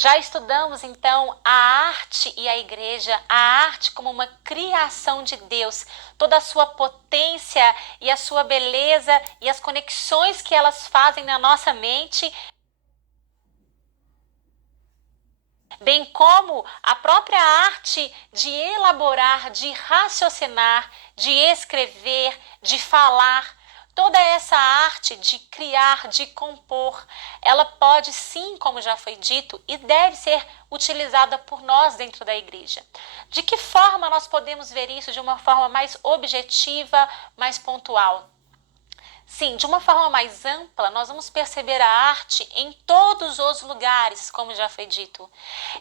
Já estudamos então a arte e a igreja, a arte como uma criação de Deus, toda a sua potência e a sua beleza e as conexões que elas fazem na nossa mente, bem como a própria arte de elaborar, de raciocinar, de escrever, de falar. Toda essa arte de criar, de compor, ela pode sim, como já foi dito, e deve ser utilizada por nós dentro da igreja. De que forma nós podemos ver isso de uma forma mais objetiva, mais pontual? Sim, de uma forma mais ampla, nós vamos perceber a arte em todos os lugares, como já foi dito.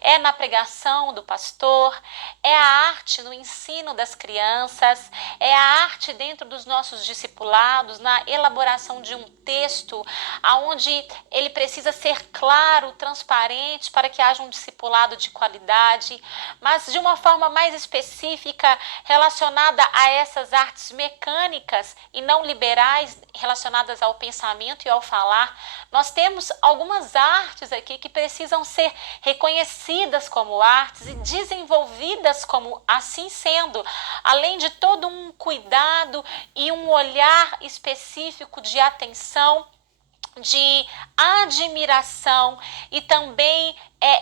É na pregação do pastor, é a arte no ensino das crianças, é a arte dentro dos nossos discipulados, na elaboração de um texto, aonde ele precisa ser claro, transparente, para que haja um discipulado de qualidade, mas de uma forma mais específica, relacionada a essas artes mecânicas e não liberais, relacionadas ao pensamento e ao falar. Nós temos algumas artes aqui que precisam ser reconhecidas como artes e desenvolvidas como assim sendo, além de todo um cuidado e um olhar específico de atenção, de admiração e também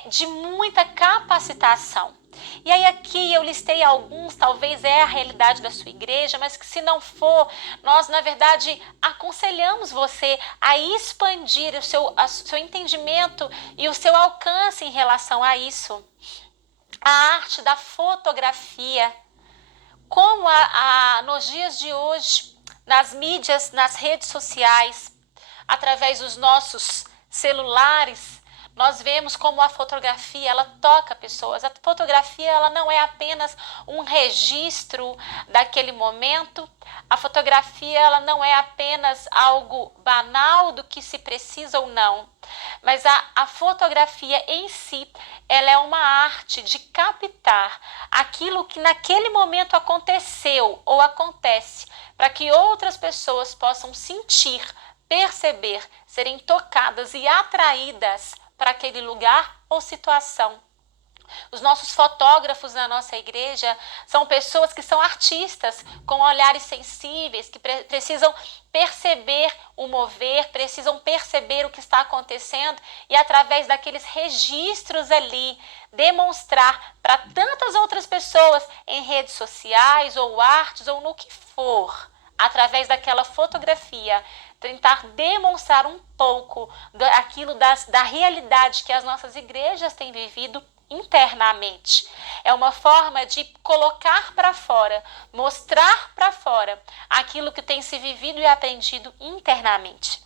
de muita capacitação. E aí aqui eu listei alguns, talvez é a realidade da sua igreja, mas que se não for, nós na verdade aconselhamos você a expandir o seu entendimento e o seu alcance em relação a isso. A arte da fotografia, como nos dias de hoje, nas mídias, nas redes sociais, através dos nossos celulares, nós vemos como a fotografia, ela toca pessoas. A fotografia, ela não é apenas um registro daquele momento. A fotografia, ela não é apenas algo banal do que se precisa ou não. Mas a fotografia em si, ela é uma arte de captar aquilo que naquele momento aconteceu ou acontece, para que outras pessoas possam sentir, perceber, serem tocadas e atraídas para aquele lugar ou situação. Os nossos fotógrafos na nossa igreja são pessoas que são artistas, com olhares sensíveis, que precisam perceber o mover, precisam perceber o que está acontecendo e, através daqueles registros ali, demonstrar para tantas outras pessoas em redes sociais ou artes ou no que for, através daquela fotografia, tentar demonstrar um pouco daquilo da realidade que as nossas igrejas têm vivido internamente. É uma forma de colocar para fora, mostrar para fora aquilo que tem se vivido e aprendido internamente.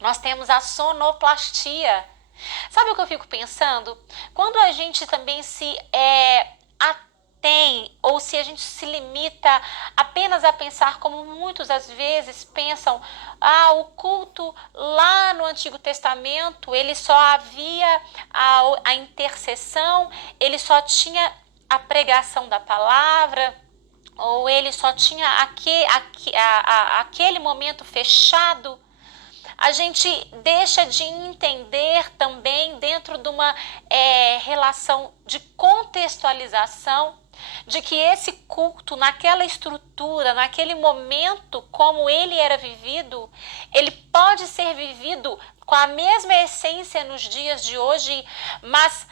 Nós temos a sonoplastia. Sabe o que eu fico pensando? Quando a gente também se atém, ou se a gente se limita apenas a pensar como muitos às vezes pensam, o culto lá no Antigo Testamento, ele só havia a intercessão, ele só tinha a pregação da palavra, ou ele só tinha aquele momento fechado. A gente deixa de entender também dentro de uma relação de contextualização, de que esse culto, naquela estrutura, naquele momento como ele era vivido, ele pode ser vivido com a mesma essência nos dias de hoje, mas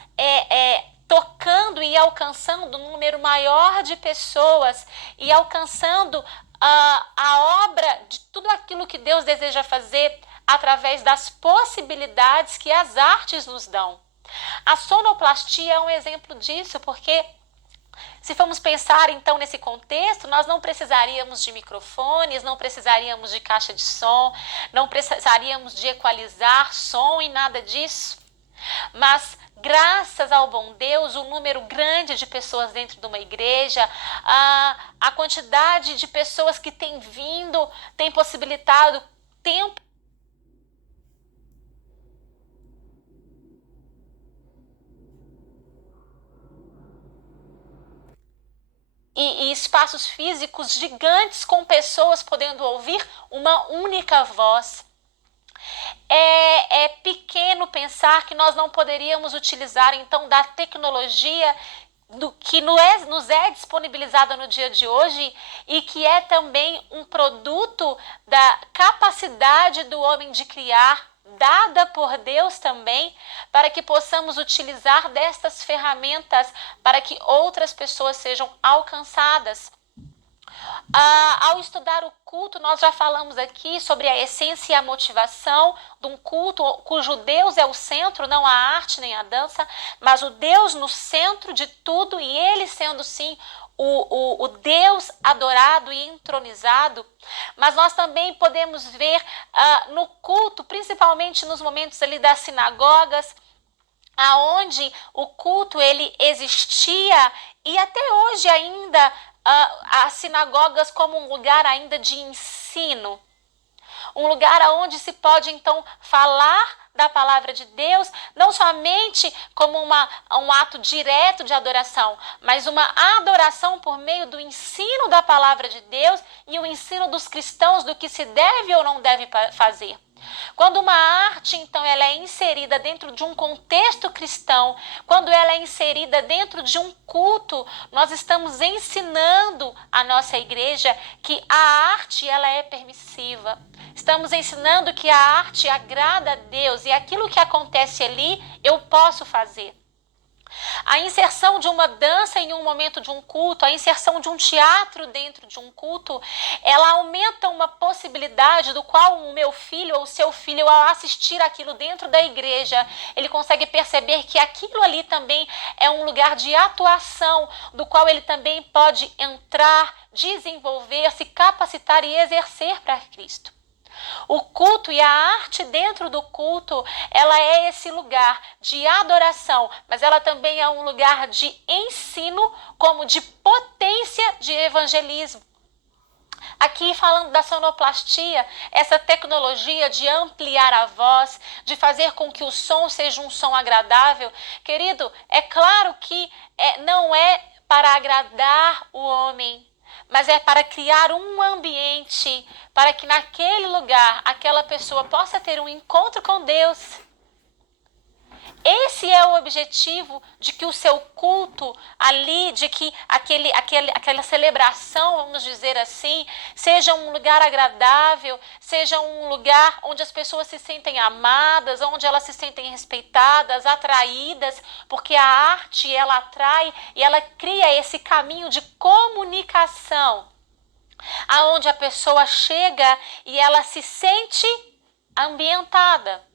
tocando e alcançando um número maior de pessoas e alcançando a obra de tudo aquilo que Deus deseja fazer através das possibilidades que as artes nos dão. A sonoplastia é um exemplo disso, porque se formos pensar então nesse contexto, nós não precisaríamos de microfones, não precisaríamos de caixa de som, não precisaríamos de equalizar som e nada disso. Mas graças ao bom Deus, o número grande de pessoas dentro de uma igreja, a quantidade de pessoas que tem vindo, tem possibilitado tempo e espaços físicos gigantes com pessoas podendo ouvir uma única voz. É pequeno pensar pensar que nós não poderíamos utilizar então da tecnologia do que nos é disponibilizada no dia de hoje e que é também um produto da capacidade do homem de criar, dada por Deus também, para que possamos utilizar destas ferramentas para que outras pessoas sejam alcançadas. Ao estudar o culto, nós já falamos aqui sobre a essência e a motivação de um culto cujo Deus é o centro, não a arte nem a dança, mas o Deus no centro de tudo e ele sendo sim o Deus adorado e entronizado. Mas nós também podemos ver no culto, principalmente nos momentos ali das sinagogas, aonde o culto ele existia e até hoje ainda as sinagogas como um lugar ainda de ensino, um lugar onde se pode então falar da palavra de Deus, não somente como um ato direto de adoração, mas uma adoração por meio do ensino da palavra de Deus e o ensino dos cristãos do que se deve ou não deve fazer. Quando uma arte, então, ela é inserida dentro de um contexto cristão, quando ela é inserida dentro de um culto, nós estamos ensinando a nossa igreja que a arte, ela é permissiva. Estamos ensinando que a arte agrada a Deus e aquilo que acontece ali, eu posso fazer. A inserção de uma dança em um momento de um culto, a inserção de um teatro dentro de um culto, ela aumenta uma possibilidade do qual o meu filho ou o seu filho, ao assistir aquilo dentro da igreja, ele consegue perceber que aquilo ali também é um lugar de atuação, do qual ele também pode entrar, desenvolver, se capacitar e exercer para Cristo. O culto e a arte dentro do culto, ela é esse lugar de adoração, mas ela também é um lugar de ensino, como de potência de evangelismo. Aqui falando da sonoplastia, essa tecnologia de ampliar a voz, de fazer com que o som seja um som agradável. Querido, é claro que não é para agradar o homem, mas é para criar um ambiente para que naquele lugar aquela pessoa possa ter um encontro com Deus. Esse é o objetivo de que o seu culto ali, de que aquela celebração, vamos dizer assim, seja um lugar agradável, seja um lugar onde as pessoas se sentem amadas, onde elas se sentem respeitadas, atraídas, porque a arte, ela atrai e ela cria esse caminho de comunicação, aonde a pessoa chega e ela se sente ambientada.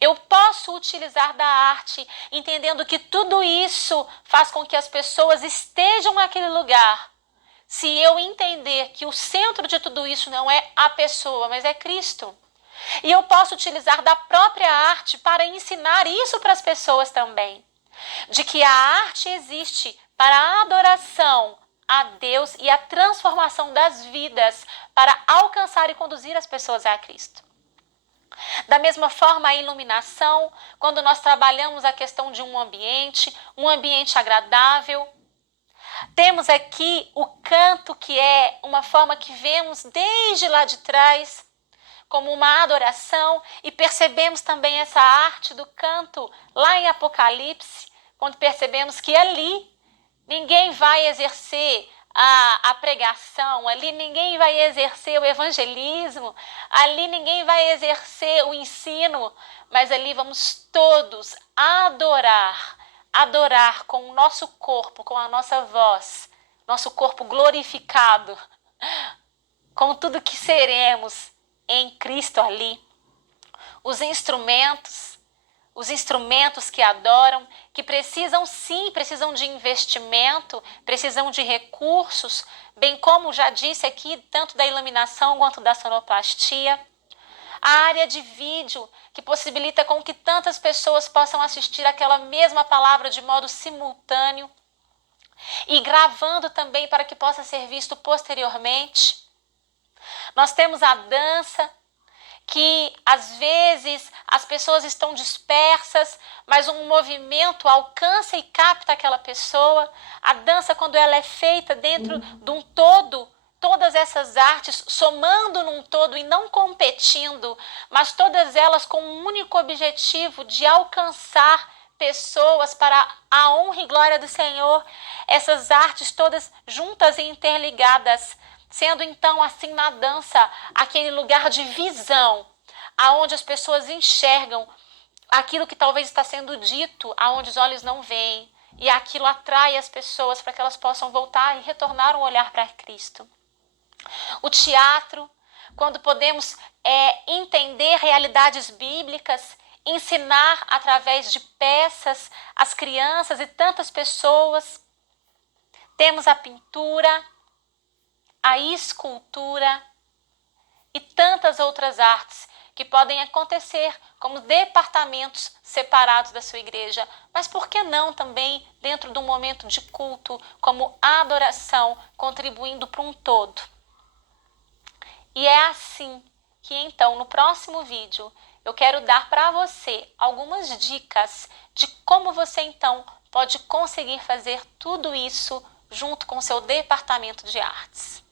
Eu posso utilizar da arte, entendendo que tudo isso faz com que as pessoas estejam naquele lugar. Se eu entender que o centro de tudo isso não é a pessoa, mas é Cristo. E eu posso utilizar da própria arte para ensinar isso para as pessoas também. De que a arte existe para a adoração a Deus e a transformação das vidas para alcançar e conduzir as pessoas a Cristo. Da mesma forma, a iluminação, quando nós trabalhamos a questão de um ambiente agradável. Temos aqui o canto, que é uma forma que vemos desde lá de trás, como uma adoração, e percebemos também essa arte do canto lá em Apocalipse, quando percebemos que ali ninguém vai exercer a pregação, ali ninguém vai exercer o evangelismo, ali ninguém vai exercer o ensino, mas ali vamos todos adorar com o nosso corpo, com a nossa voz, nosso corpo glorificado, com tudo que seremos em Cristo ali. Os instrumentos que adoram, que precisam de investimento, precisam de recursos, bem como já disse aqui, tanto da iluminação quanto da sonoplastia. A área de vídeo, que possibilita com que tantas pessoas possam assistir aquela mesma palavra de modo simultâneo, e gravando também para que possa ser visto posteriormente. Nós temos a dança, que às vezes as pessoas estão dispersas, mas um movimento alcança e capta aquela pessoa. A dança, quando ela é feita dentro de um todo todas essas artes somando num todo e não competindo, mas todas elas com um único objetivo de alcançar pessoas para a honra e glória do Senhor, essas artes todas juntas e interligadas, sendo então assim na dança aquele lugar de visão, aonde as pessoas enxergam aquilo que talvez está sendo dito, aonde os olhos não veem, e aquilo atrai as pessoas para que elas possam voltar e retornar um olhar para Cristo. O teatro, quando podemos entender realidades bíblicas, ensinar através de peças as crianças e tantas pessoas. Temos a pintura, a escultura e tantas outras artes que podem acontecer como departamentos separados da sua igreja. Mas por que não também dentro de um momento de culto, como adoração, contribuindo para um todo? E é assim que então no próximo vídeo eu quero dar para você algumas dicas de como você então pode conseguir fazer tudo isso junto com o seu departamento de artes.